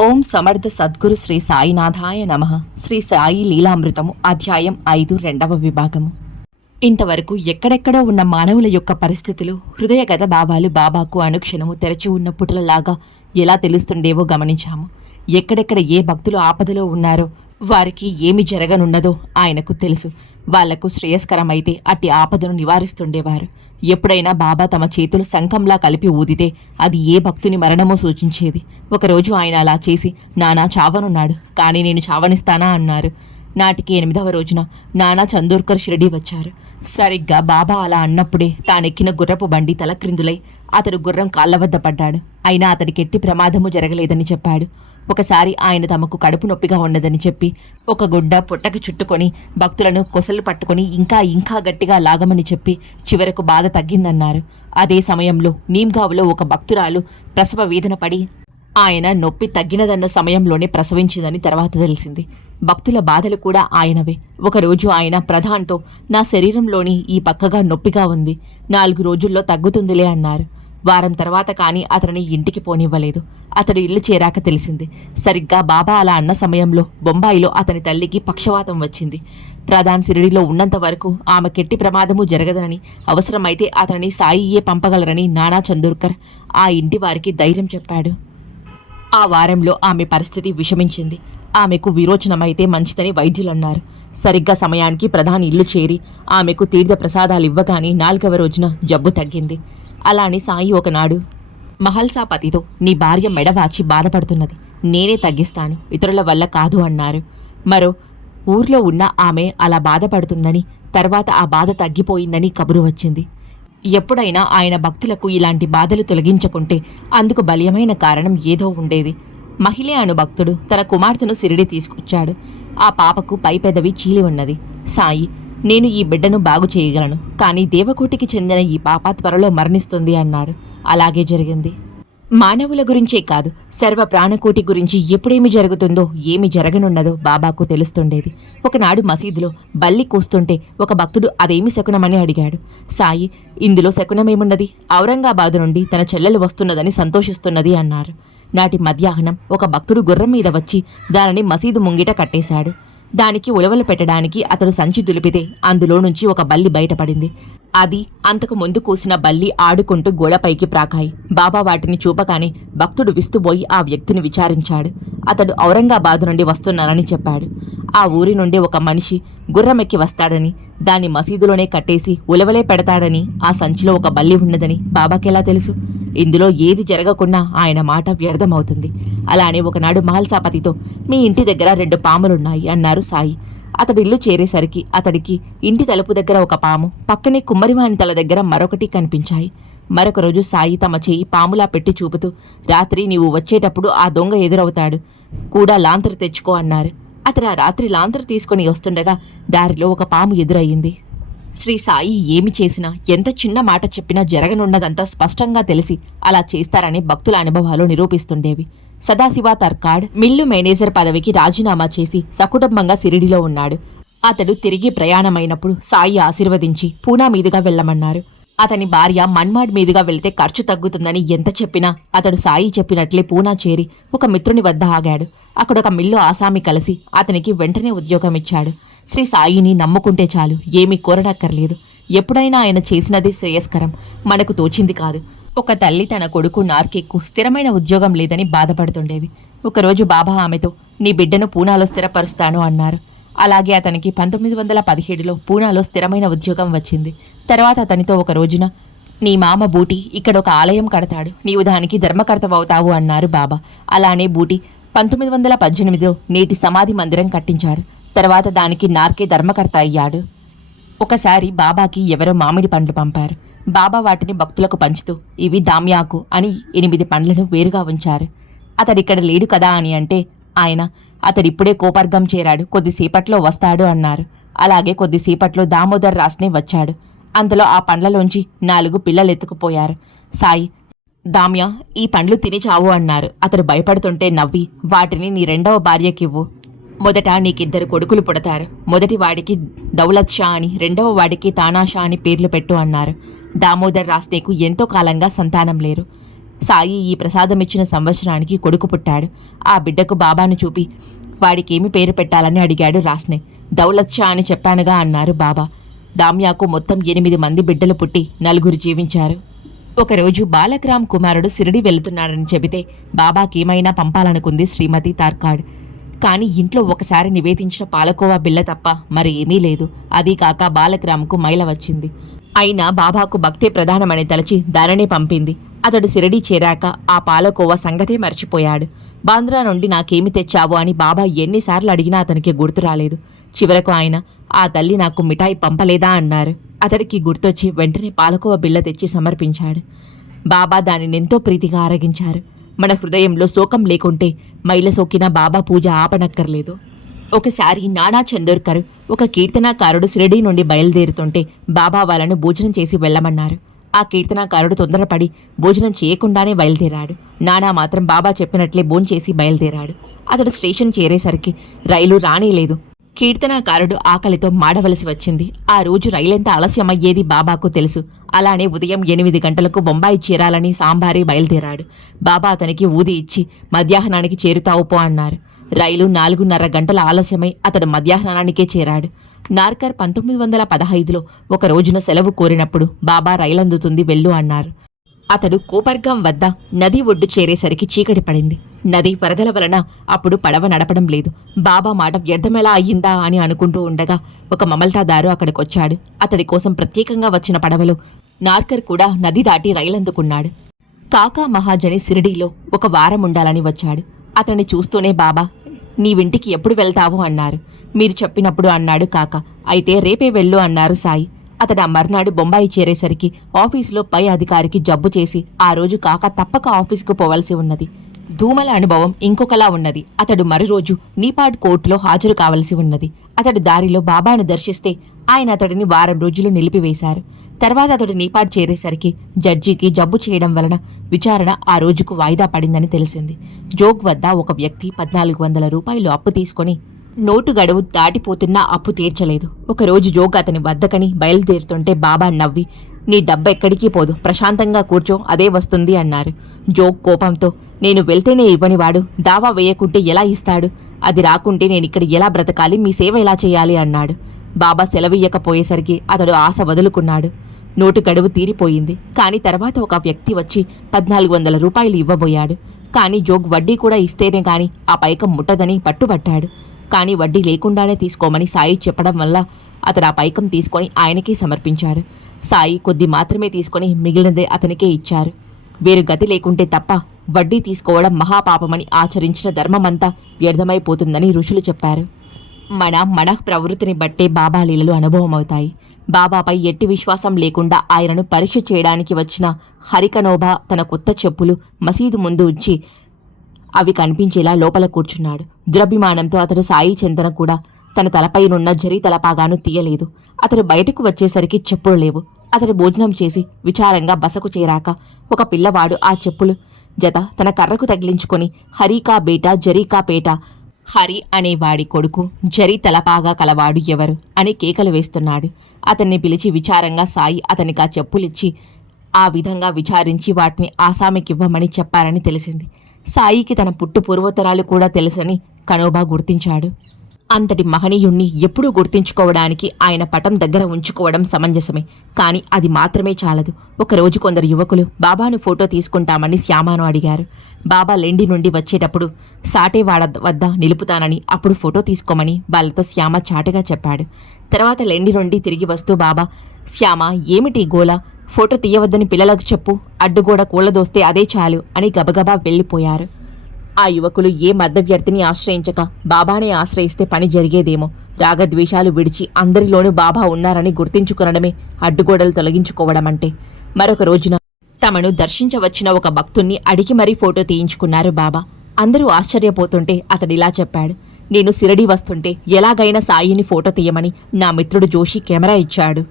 ఓం సమర్థ సద్గురు శ్రీ సాయినాథాయ నమః. శ్రీ సాయి లీలామృతము అధ్యాయం 5 రెండవ విభాగము. ఇంతవరకు ఎక్కడెక్కడో ఉన్న మానవుల యొక్క పరిస్థితులు హృదయగత భావాలు బాబాకు అనుక్షణము తెరచి ఉన్న పుటలలాగా ఎలా తెలుస్తుండేవో గమనించాము. ఎక్కడెక్కడ ఏ భక్తులు ఆపదలో ఉన్నారో వారికి ఏమి జరగనున్నదో ఆయనకు తెలుసు. వాళ్లకు శ్రేయస్కరమైతే అట్టి ఆపదను నివారిస్తుండేవారు. ఎప్పుడైనా బాబా తమ చేతులు శంఖంలా కలిపి ఊదితే అది ఏ భక్తుని మరణమో సూచించేది. ఒకరోజు ఆయన అలా చేసి నానా చావనున్నాడు, కానీ నేను చావనిస్తానా అన్నారు. నాటికి 8వ రోజున నానా చందోర్కర్ షిరిడీ వచ్చారు. సరిగ్గా బాబా అలా అన్నప్పుడే తానెక్కిన గుర్రపు బండి తలక్రిందులై అతడు గుర్రం కాళ్ల వద్ద పడ్డాడు. అయినా అతడికి ఎట్టి ప్రమాదము జరగలేదని చెప్పాడు. ఒకసారి ఆయన తమకు కడుపు నొప్పిగా ఉన్నదని చెప్పి ఒక గుడ్డ పుట్టకి చుట్టుకొని భక్తులను కొసలు పట్టుకొని ఇంకా గట్టిగా లాగమని చెప్పి చివరకు బాధ తగ్గిందన్నారు. అదే సమయంలో నీమ్గావ్లో ఒక భక్తురాలు ప్రసవ వేదన పడి ఆయన నొప్పి తగ్గినదన్న సమయంలోనే ప్రసవించిందని తర్వాత తెలిసింది. భక్తుల బాధలు కూడా ఆయనవే. ఒకరోజు ఆయన ప్రధాన్తో నా శరీరంలోని ఈ పక్కగా నొప్పిగా ఉంది, 4 రోజుల్లో తగ్గుతుందిలే అన్నారు. వారం తర్వాత కానీ అతనిని ఇంటికి పోనివ్వలేదు. అతడు ఇల్లు చేరాక తెలిసింది. సరిగ్గా బాబా అలా అన్న సమయంలో బొంబాయిలో అతని తల్లికి పక్షవాతం వచ్చింది. ప్రధాన్ షిరిడీలో ఉన్నంత వరకు ఆమెకెట్టి ప్రమాదము జరగదనని, అవసరమైతే అతనిని సాయియే పంపగలరని నానా చందోర్కర్ ఆ ఇంటి వారికి ధైర్యం చెప్పాడు. ఆ వారంలో ఆమె పరిస్థితి విషమించింది. ఆమెకు విరోచనమైతే మంచిదని వైద్యులన్నారు. సరిగ్గా సమయానికి ప్రధాని ఇల్లు చేరి ఆమెకు తీర్థ ప్రసాదాలు ఇవ్వగానే 4వ రోజున జబ్బు తగ్గింది. అలానే సాయి ఒకనాడు మహల్సాపతితో నీ భార్య మెడవాచి బాధపడుతున్నది, నేనే తగ్గిస్తాను, ఇతరుల వల్ల కాదు అన్నారు. మరో ఊర్లో ఉన్న ఆమె అలా బాధపడుతుందని, తర్వాత ఆ బాధ తగ్గిపోయిందని కబురు వచ్చింది. ఎప్పుడైనా ఆయన భక్తులకు ఇలాంటి బాధలు తొలగించకుంటే అందుకు బలీయమైన కారణం ఏదో ఉండేది. మహిళ అను భక్తుడు తన కుమార్తెను షిరిడీ తీసుకొచ్చాడు. ఆ పాపకు పై పెదవి చీలి ఉన్నది. సాయి, నేను ఈ బిడ్డను బాగు చేయగలను, కానీ దేవకోటికి చెందిన ఈ పాప త్వరలో మరణిస్తుంది అన్నారు. అలాగే జరిగింది. మానవుల గురించే కాదు, సర్వ ప్రాణకోటి గురించి ఎప్పుడేమి జరుగుతుందో ఏమి జరగనున్నదో బాబాకు తెలుస్తుండేది. ఒకనాడు మసీదులో బల్లి కూస్తుంటే ఒక భక్తుడు అదేమి శకునమని అడిగాడు. సాయి, ఇందులో శకునమేమున్నది, ఔరంగాబాదు నుండి తన చెల్లెలు వస్తున్నదని సంతోషిస్తున్నది అన్నారు. నాటి మధ్యాహ్నం ఒక భక్తుడు గుర్రం మీద వచ్చి దానిని మసీదు ముంగిట కట్టేశాడు. దానికి ఉలవలు పెట్టడానికి అతడు సంచి దులిపితే అందులో నుంచి ఒక బల్లి బయటపడింది. అది అంతకు ముందు కూసిన బల్లి ఆడుకుంటూ గోడపైకి ప్రాకాయి. బాబా వాటిని చూపగానే భక్తుడు విస్తుబోయి ఆ వ్యక్తిని విచారించాడు. అతడు ఔరంగాబాదు నుండి వస్తున్నానని చెప్పాడు. ఆ ఊరి నుండి ఒక మనిషి గుర్రమెక్కి వస్తాడని, దాన్ని మసీదులోనే కట్టేసి ఉలవలే పెడతాడని, ఆ సంచిలో ఒక బల్లి ఉన్నదని బాబాకెలా తెలుసు? ఇందులో ఏది జరగకున్నా ఆయన మాట వ్యర్థమవుతుంది. అలానే ఒకనాడు మహల్సాపతితో మీ ఇంటి దగ్గర 2 పాములున్నాయి అన్నారు సాయి. అతడి ఇల్లు చేరేసరికి అతడికి ఇంటి తలుపు దగ్గర ఒక పాము, పక్కనే కుమ్మరివాని తల దగ్గర మరొకటి కనిపించాయి. మరొక రోజు సాయి తమ చేయి పాములా పెట్టి చూపుతూ రాత్రి నీవు వచ్చేటప్పుడు ఆ దొంగ ఎదురవుతాడు, కూడా లాంతరు తెచ్చుకో అన్నారు. అతడు ఆ రాత్రి లాంతరు తీసుకుని వస్తుండగా దారిలో ఒక పాము ఎదురయ్యింది. శ్రీ సాయి ఏమి చేసినా, ఎంత చిన్న మాట చెప్పినా జరగనున్నదంతా స్పష్టంగా తెలిసి అలా చేస్తారని భక్తుల అనుభవాలు నిరూపిస్తుండేవి. సదాశివ తర్కాడ్ మిల్లు మేనేజర్ పదవికి రాజీనామా చేసి సకుటుంబంగా షిరిడీలో ఉన్నాడు. అతడు తిరిగి ప్రయాణమైనప్పుడు సాయి ఆశీర్వదించి పూనా మీదుగా వెళ్లమన్నారు. అతని భార్య మన్మాడ్ మీదుగా వెళ్తే ఖర్చు తగ్గుతుందని ఎంత చెప్పినా అతడు సాయి చెప్పినట్లే పూనా చేరి ఒక మిత్రుని వద్ద ఆగాడు. అక్కడొక మిల్లు ఆసామి కలిసి అతనికి వెంటనే ఉద్యోగం ఇచ్చాడు. శ్రీ సాయిని నమ్ముకుంటే చాలు, ఏమీ కోరడక్కర్లేదు. ఎప్పుడైనా ఆయన చేసినది శ్రేయస్కరం, మనకు తోచింది కాదు. ఒక తల్లి తన కొడుకు నార్కెక్కు స్థిరమైన ఉద్యోగం లేదని బాధపడుతుండేది. ఒకరోజు బాబా ఆమెతో నీ బిడ్డను పూనాలో స్థిరపరుస్తాను అన్నారు. అలాగే అతనికి 1917లో పూనాలో స్థిరమైన ఉద్యోగం వచ్చింది. తర్వాత అతనితో ఒక రోజున నీ మామ బూటి ఇక్కడ ఒక ఆలయం కడతాడు, నీవు దానికి ధర్మకర్తవవుతావు అన్నారు బాబా. అలానే బూటి 1918లో నేటి సమాధి మందిరం కట్టించాడు. తర్వాత దానికి నార్కే ధర్మకర్త అయ్యాడు. ఒకసారి బాబాకి ఎవరో మామిడి పండ్లు పంపారు. బాబా వాటిని భక్తులకు పంచుతూ ఇవి దామ్యాకు అని 8 పండ్లను వేరుగా ఉంచారు. అతడిక్కడ లేడు కదా అని అంటే ఆయన అతడిప్పుడే కోపర్గం చేరాడు, కొద్దిసేపట్లో వస్తాడు అన్నారు. అలాగే కొద్దిసేపట్లో దామోదర్ రాస్నే వచ్చాడు. అంతలో ఆ పండ్లలోంచి 4 పిల్లలు ఎత్తుకుపోయారు. సాయి, దామ్యా ఈ పండ్లు తిని చావు అన్నారు. అతడు భయపడుతుంటే నవ్వి వాటిని నీ 2వ భార్యకివ్వు, మొదట నీకిద్దరు కొడుకులు పుడతారు, మొదటి వాడికి దౌలత్ షా అని, 2వ వాడికి తానాషా అని పేర్లు పెట్టు అన్నారు. దామోదర్ రాస్నేకు ఎంతో కాలంగా సంతానం లేరు. సాయి ఈ ప్రసాదం ఇచ్చిన సంవత్సరానికి కొడుకు పుట్టాడు. ఆ బిడ్డకు బాబాను చూపి వాడికేమి పేరు పెట్టాలని అడిగాడు రాస్నే. దౌలత్ షా అని చెప్పానుగా అన్నారు బాబా. దామ్యాకు మొత్తం 8 మంది బిడ్డలు పుట్టి 4 జీవించారు. ఒకరోజు బాలక్రామ్ కుమారుడు సిరిడి వెళుతున్నాడని చెబితే బాబాకేమైనా పంపాలనుకుంది శ్రీమతి తార్కాడ్. కానీ ఇంట్లో ఒకసారి నివేదించిన పాలకోవా బిళ్ళ తప్ప మరి ఏమీ లేదు. అదీకాక బాలక్రామ్కు మైల వచ్చింది. అయినా బాబాకు భక్తే ప్రధానమని తలచి దానినే పంపింది. అతడు సిరిడి చేరాక ఆ పాలకోవా సంగతే మర్చిపోయాడు. బాంద్రా నుండి నాకేమి తెచ్చావు అని బాబా ఎన్నిసార్లు అడిగినా అతనికి గుర్తు రాలేదు. చివరకు ఆయన ఆ తల్లి నాకు మిఠాయి పంపలేదా అన్నారు. అతడికి గుర్తొచ్చి వెంటనే పాలకోవ బిళ్ళ తెచ్చి సమర్పించాడు. బాబా దానినెంతో ప్రీతిగా ఆరగించారు. మన హృదయంలో శోకం లేకుంటే మైల సోకిన బాబా పూజ ఆపనక్కర్లేదు. ఒకసారి నానా చందోర్కర్ ఒక కీర్తనాకారుడు షిరిడీ నుండి బయలుదేరుతుంటే బాబా వాళ్ళను భోజనం చేసి వెళ్ళమన్నారు. ఆ కీర్తనాకారుడు తొందరపడి భోజనం చేయకుండానే బయలుదేరాడు. నానా మాత్రం బాబా చెప్పినట్లే భోంచేసి బయలుదేరాడు. అతడు స్టేషన్ చేరేసరికి రైలు రానేలేదు. కీర్తనాకారుడు ఆకలితో మాడవలసి వచ్చింది. ఆ రోజు రైలెంత ఆలస్యమయ్యేది బాబాకు తెలుసు. అలానే ఉదయం 8 గంటలకు బొంబాయి చేరాలని సాంబారి బయలుదేరాడు. బాబా అతనికి ఊది ఇచ్చి మధ్యాహ్నానికి చేరుతావు పో అన్నారు. రైలు 4:30 గంటల ఆలస్యమై అతడు మధ్యాహ్నానికే చేరాడు. నార్కర్ 1915లో ఒక రోజున సెలవు కోరినప్పుడు బాబా రైలందుతుంది వెళ్ళు అన్నారు. అతడు కోపర్గాం వద్ద నది ఒడ్డు చేరేసరికి చీకటి పడింది. నది వరదల వలన అప్పుడు పడవ నడపడం లేదు. బాబా మాట వ్యర్థమెలా అయ్యిందా అని అనుకుంటూ ఉండగా ఒక మమల్తాదారు అక్కడికొచ్చాడు. అతడి కోసం ప్రత్యేకంగా వచ్చిన పడవలో నార్కర్ కూడా నది దాటి రైలందుకున్నాడు. కాకా మహాజని షిరిడీలో 1 వారం ఉండాలని వచ్చాడు. అతన్ని చూస్తూనే బాబా నీవింటికి ఎప్పుడు వెళ్తావు అన్నారు. మీరు చెప్పినప్పుడు అన్నాడు కాక. అయితే రేపే వెళ్ళు అన్నారు సాయి. అతడు ఆ మర్నాడు బొంబాయి చేరేసరికి ఆఫీసులో పై అధికారికి జబ్బు చేసి ఆ రోజు కాక తప్పక ఆఫీసుకు పోవలసి ఉన్నది. ధూమల అనుభవం ఇంకొకలా ఉన్నది. అతడు మరురోజు నీపాడ్ కోర్టులో హాజరు కావలసి ఉన్నది. అతడు దారిలో బాబాను దర్శిస్తే ఆయన అతడిని వారం రోజులు నిలిపివేశారు. తర్వాత అతడు నీపాడ్ చేరేసరికి జడ్జికి జబ్బు చేయడం వలన విచారణ ఆ రోజుకు వాయిదా పడిందని తెలిసింది. జోగ్ వద్ద ఒక వ్యక్తి 1400 రూపాయలు అప్పు తీసుకొని నోటు గడువు దాటిపోతున్నా అప్పు తీర్చలేదు. ఒకరోజు జోగ్ అతని వద్దకని బయలుదేరుతుంటే బాబా నవ్వి నీ డబ్బెక్కడికి పోదు, ప్రశాంతంగా కూర్చో, అదే వస్తుంది అన్నారు. జోగ్ కోపంతో నేను వెళ్తేనే ఇవ్వనివాడు దావా వేయకుంటే ఎలా ఇస్తాడు? అది రాకుంటే నేనిక్కడ ఎలా బ్రతకాలి? మీ సేవ ఎలా చేయాలి అన్నాడు. బాబా సెలవియ్యకపోయేసరికి అతడు ఆశ వదులుకున్నాడు. నోటు గడువు తీరిపోయింది. కానీ తర్వాత ఒక వ్యక్తి వచ్చి 1400 రూపాయలు ఇవ్వబోయాడు. కానీ జోగ్ వడ్డీ కూడా ఇస్తేనే కానీ ఆ పైకం ముట్టదని పట్టుబట్టాడు. కానీ వడ్డీ లేకుండానే తీసుకోమని సాయి చెప్పడం వల్ల అతడు ఆ పైకం తీసుకొని ఆయనకే సమర్పించాడు. సాయి కొద్ది మాత్రమే తీసుకొని మిగిలినదే అతనికే ఇచ్చారు. వేరు గతి లేకుంటే తప్ప వడ్డీ తీసుకోవడం మహాపాపమని ఆచరించిన ధర్మమంతా వ్యర్థమైపోతుందని ఋషులు చెప్పారు. మన ప్రవృత్తిని బట్టే బాబా లీలలు అనుభవమవుతాయి. బాబాపై ఎట్టి విశ్వాసం లేకుండా ఆయనను పరీక్ష చేయడానికి వచ్చిన హరికనోబా తన కొత్త చెప్పులు మసీదు ముందు ఉంచి అవి కనిపించేలా లోపల కూర్చున్నాడు. దురభిమానంతో అతడు సాయి చెంతన కూడా తన తలపైనున్న జరీ తలపాగాను తీయలేదు. అతడు బయటకు వచ్చేసరికి చెప్పులు లేవు. అతడు భోజనం చేసి విచారంగా బసకు చేరాక ఒక పిల్లవాడు ఆ చెప్పులు జత తన కర్రకు తగిలించుకొని హరికా బేటా జరీకా పేట, హరి అనేవాడి కొడుకు జరీ తలపాగా కలవాడు ఎవరు అని కేకలు వేస్తున్నాడు. అతన్ని పిలిచి విచారంగా సాయి అతనికి ఆ చెప్పులిచ్చి ఆ విధంగా విచారించి వాటిని ఆసామికివ్వమని చెప్పారని తెలిసింది. సాయికి తన పుట్టు పూర్వోత్తరాలు కూడా తెలుసని కనోబా గుర్తించాడు. అంతటి మహనీయుణ్ణి ఎప్పుడూ గుర్తించుకోవడానికి ఆయన పటం దగ్గర ఉంచుకోవడం సమంజసమే. కానీ అది మాత్రమే చాలదు. ఒకరోజు కొందరు యువకులు బాబాను ఫోటో తీసుకుంటామని శ్యామాను అడిగారు. బాబా లెండి నుండి వచ్చేటప్పుడు సాటేవాడ వద్ద నిలుపుతానని, అప్పుడు ఫోటో తీసుకోమని వాళ్ళతో శ్యామ చాటుగా చెప్పాడు. తర్వాత లెండి నుండి తిరిగి వస్తూ బాబా శ్యామ ఏమిటి గోల, ఫోటో తీయవద్దని పిల్లలకు చెప్పు, అడ్డుగోడ కూలదోస్తే అదే చాలు అని గబగబా వెళ్ళిపోయారు. ఆ యువకులు ఏ మధ్యవ్యర్థిని ఆశ్రయించక బాబానే ఆశ్రయిస్తే పని జరిగేదేమో. రాగద్వేషాలు విడిచి అందరిలోనూ బాబా ఉన్నారని గుర్తించుకునడమే అడ్డుగోడలు తొలగించుకోవడం అంటే. మరొక రోజున తమను దర్శించవచ్చిన ఒక భక్తుణ్ణి అడిగి మరీ ఫోటో తీయించుకున్నారు బాబా. అందరూ ఆశ్చర్యపోతుంటే అతడిలా చెప్పాడు. నేను షిరిడీ వస్తుంటే ఎలాగైనా సాయిని ఫోటో తీయమని నా మిత్రుడు జోషి కెమెరా ఇచ్చాడు.